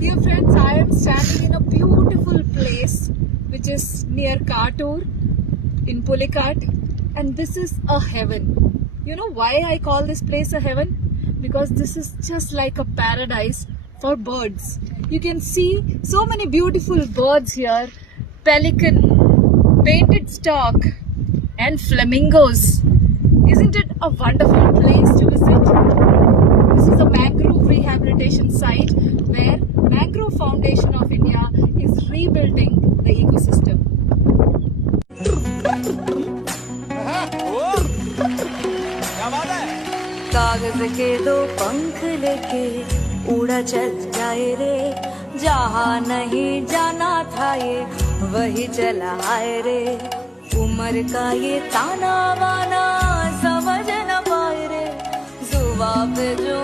Dear friends, I am standing in a beautiful place which is near Katur in Pulicat, and this is a heaven. You know why I call this place a heaven? Because this is just like a paradise for birds. You can see so many beautiful birds here, pelican, painted stork and flamingos. Isn't it a wonderful place to visit? This is a mangrove rehabilitation site where Mangrove Foundation of India is rebuilding the ecosystem. कागज के दो पंख लेके उड़ा चल जाए रे, जहाँ नहीं जाना था ये वही चला आए रे। उम्र का ये ताना वाना समझ न पाए रे, जुबान पे जो